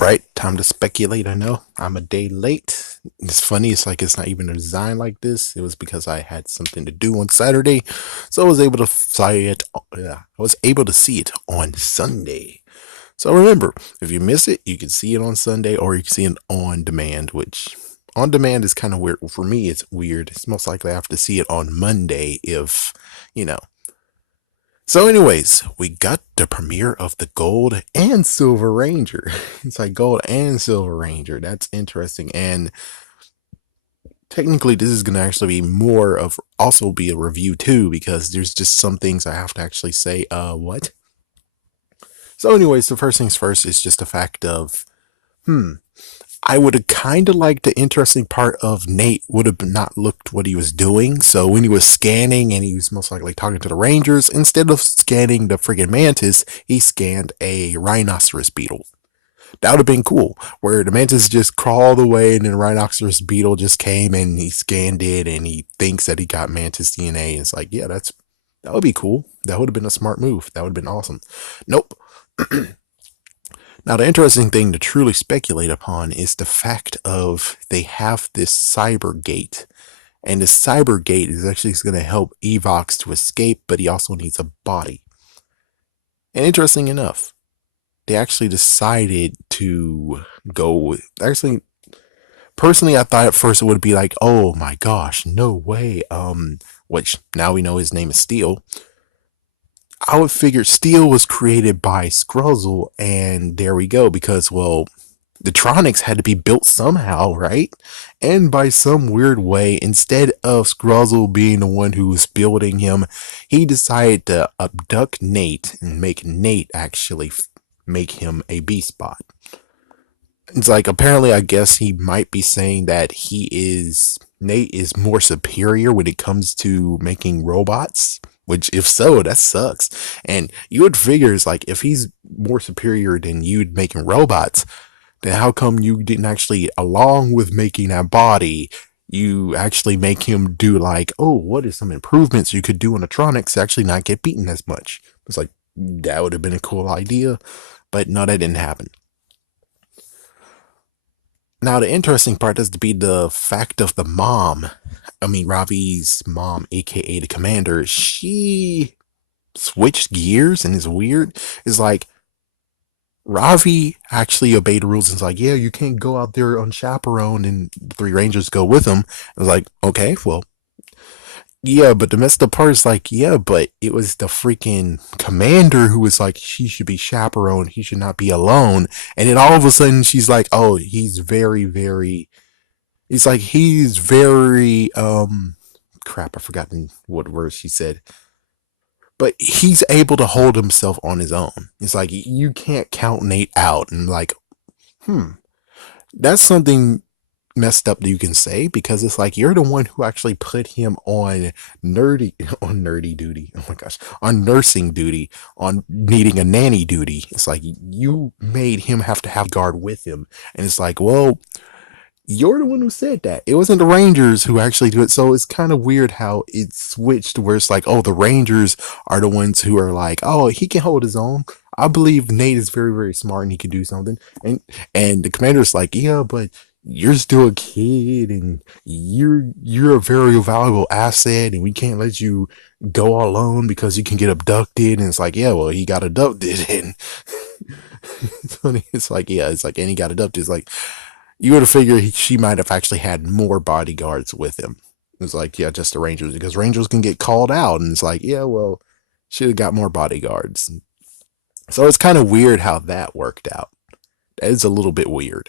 Right, time to speculate. I know I'm a day late. It's funny, it's like it's not even a design like this. It was because I had something to do on Saturday, so I was able to see it. I was able to see it on Sunday. So remember, if you miss it, you can see it on Sunday or you can see it on demand, which on demand is kind of weird. For me, it's weird. It's most likely I have to see it on Monday if, you know, so, anyways, we got the premiere of the Gold and Silver Ranger. It's like Gold and Silver Ranger. That's interesting. And technically, this is going to actually be more of also be a review too, because there's just some things I have to actually say. What? So, anyways, the first things first is just the fact of, hmm, I would have kind of liked the interesting part of Nate would have not looked what he was doing. So when he was scanning and he was most likely talking to the Rangers, instead of scanning the friggin' mantis, he scanned a rhinoceros beetle. That would have been cool. Where the mantis just crawled away and then the rhinoceros beetle just came and he scanned it and he thinks that he got mantis DNA. It's like, yeah, that would be cool. That would have been a smart move. That would have been awesome. Nope. Now, the interesting thing to truly speculate upon is the fact of they have this cyber gate. And the cyber gate is actually going to help Evox to escape, but he also needs a body. And interesting enough, they actually decided to go with, actually, personally, I thought at first it would be like, oh my gosh, no way. Which now we know his name is Steel. I would figure Steel was created by Skruzzle, and there we go, because, well, the Tronics had to be built somehow, right? And by some weird way, instead of Skruzzle being the one who was building him, he decided to abduct Nate and make Nate actually make him a beast bot. It's like, apparently, I guess he might be saying that Nate is more superior when it comes to making robots. Which, if so, that sucks. And you would figure, it's like, if he's more superior than you making robots, then how come you didn't actually, along with making that body, you actually make him do like, oh, what is some improvements you could do on the Tronics to actually not get beaten as much? It's like, that would have been a cool idea, but no, that didn't happen. Now, the interesting part has to be the fact of the mom. I mean, Ravi's mom, aka the commander, she switched gears and is weird. It's like Ravi actually obeyed the rules and is like, yeah, you can't go out there unchaperoned, and the three Rangers go with him. I was like, okay, well, yeah, but the messed up part is like, yeah, but it was the freaking commander who was like, she should be chaperoned, he should not be alone. And then all of a sudden she's like, oh, he's very, very, it's like he's very, crap, I've forgotten what word she said. But he's able to hold himself on his own. It's like you can't count Nate out, and like, hmm, that's something messed up that you can say, because it's like you're the one who actually put him on nerdy on nerdy duty. Oh my gosh, on nursing duty, on needing a nanny duty. It's like you made him have to have guard with him, and it's like, well, you're the one who said that. It wasn't the Rangers who actually do it. So it's kind of weird how it switched where it's like, oh, the Rangers are the ones who are like, oh, he can hold his own. I believe Nate is very, very smart and he can do something. And the commander's like, yeah, but you're still a kid and you're a very valuable asset and we can't let you go alone because you can get abducted. And it's like, yeah, well, he got abducted and it's funny. It's like, yeah, it's like, and he got abducted. It's like, you would have figured she might have actually had more bodyguards with him. It was like, yeah, just the Rangers, because Rangers can get called out, and it's like, yeah, well, should have got more bodyguards. So it's kind of weird how that worked out. That is a little bit weird.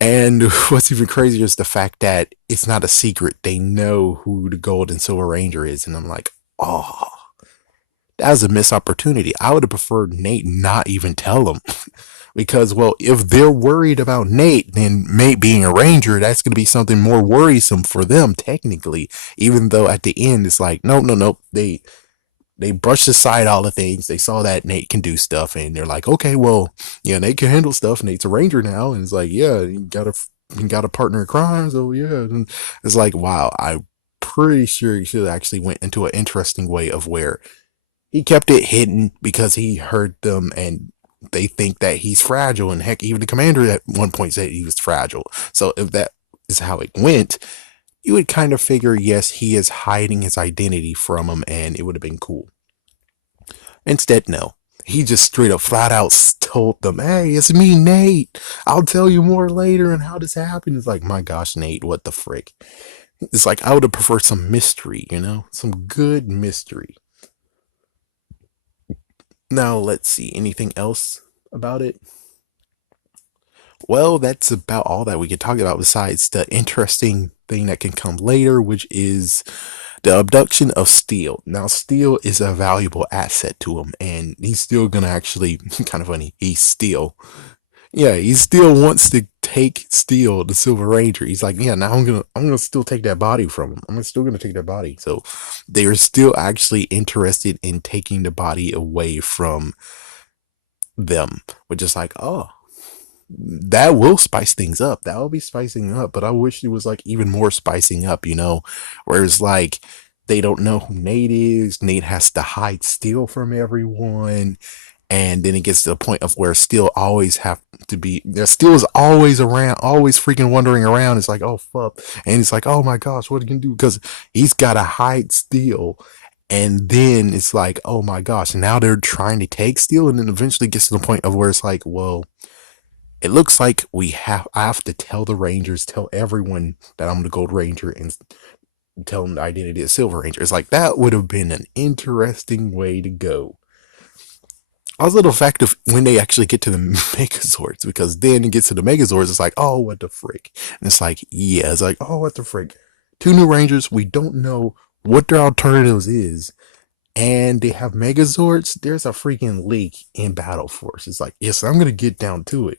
And what's even crazier is the fact that it's not a secret. They know who the Gold and Silver Ranger is, and I'm like, oh, that was a missed opportunity. I would have preferred Nate not even tell them. Because, well, if they're worried about Nate, then Nate being a Ranger, that's going to be something more worrisome for them, technically. Even though at the end, it's like, no, no, no. They brushed aside all the things. They saw that Nate can do stuff, and they're like, okay, well, yeah, Nate can handle stuff. Nate's a Ranger now, and it's like, yeah, you got a partner in crime, so yeah. And it's like, wow, I'm pretty sure he should have actually went into an interesting way of where he kept it hidden because he heard them and they think that he's fragile, and heck, even the commander at one point said he was fragile. So if that is how it went, you would kind of figure, yes, he is hiding his identity from him, and it would have been cool. Instead, no. He just straight up flat out told them, "Hey, it's me, Nate. I'll tell you more later and how this happened." It's like, my gosh, Nate, what the frick? It's like, I would have preferred some mystery, some good mystery. Now, let's see. Anything else about it? Well, that's about all that we can talk about besides the interesting thing that can come later, which is the abduction of Steel. Now, Steel is a valuable asset to him, and he's still gonna actually, kind of funny, he's Steel. Yeah, he still wants to take Steel, the Silver Ranger. He's like, yeah, now I'm gonna still take that body from him. I'm still gonna take that body. So they are still actually interested in taking the body away from them, which is like, oh, that will spice things up. That will be spicing up, but I wish it was like even more spicing up, whereas like they don't know who Nate is. Nate has to hide Steel from everyone. And then it gets to the point of where Steel always have to be there. Steel is always around, always freaking wandering around. It's like, oh fuck. And it's like, oh my gosh, what are you gonna do? Because he's gotta hide Steel. And then it's like, oh my gosh, now they're trying to take Steel, and then eventually gets to the point of where it's like, well, it looks like I have to tell the Rangers, tell everyone that I'm the Gold Ranger, and tell them the identity of Silver Ranger. It's like that would have been an interesting way to go. Also, the fact of when they actually get to the Megazords, because then it gets to the Megazords, it's like, oh, what the frick? And it's like, yeah, it's like, oh, what the frick? Two new Rangers, we don't know what their alternatives is, and they have Megazords. There's a freaking leak in Battle Force. It's like, yes, I'm gonna get down to it.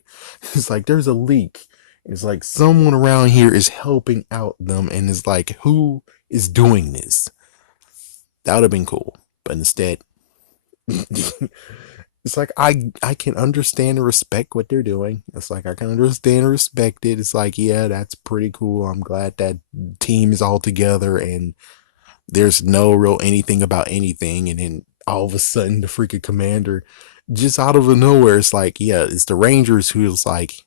It's like there's a leak. It's like someone around here is helping out them, and it's like, who is doing this? That would have been cool, but instead. It's like I can understand and respect what they're doing. It's like I can understand and respect it. It's like, yeah, that's pretty cool. I'm glad that team is all together and there's no real anything about anything. And then all of a sudden the freaking commander just out of nowhere, it's like, yeah, it's the Rangers who's like,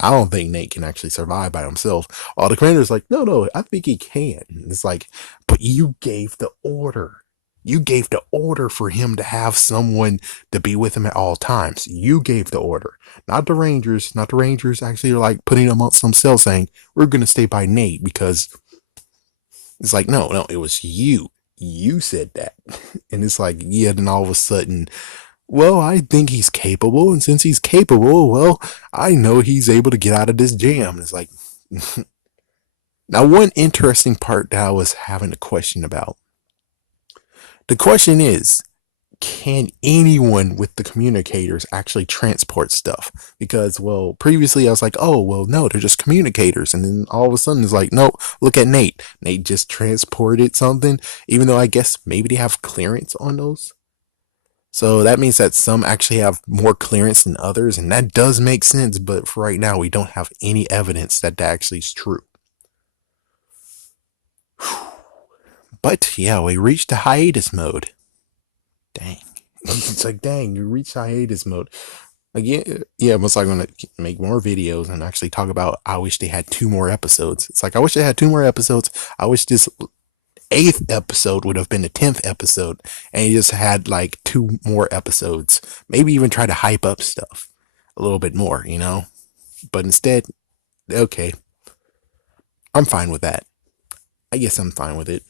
I don't think Nate can actually survive by himself. All the commander's like, no, I think he can. It's like, but you gave the order. You gave the order for him to have someone to be with him at all times. You gave the order, not the Rangers. Not the Rangers actually are like putting amongst themselves saying, we're going to stay by Nate because it's like, no, it was you. You said that. And it's like, yeah, then all of a sudden, well, I think he's capable. And since he's capable, well, I know he's able to get out of this jam. And it's like, now, one interesting part that I was having a question about. The question is, can anyone with the communicators actually transport stuff? Because, well, previously I was like, oh, well, no, they're just communicators. And then all of a sudden it's like, nope, look at Nate. Nate just transported something, even though I guess maybe they have clearance on those. So that means that some actually have more clearance than others. And that does make sense. But for right now, we don't have any evidence that that actually is true. But yeah, we reached the hiatus mode. Dang. It's like, dang, you reached hiatus mode. Again, yeah, most likely going to make more videos and actually talk about, I wish they had 2 more episodes. It's like, I wish they had 2 more episodes. I wish this 8th episode would have been the 10th episode. And he just had like 2 more episodes. Maybe even try to hype up stuff a little bit more, But instead, okay, I'm fine with that. I guess I'm fine with it.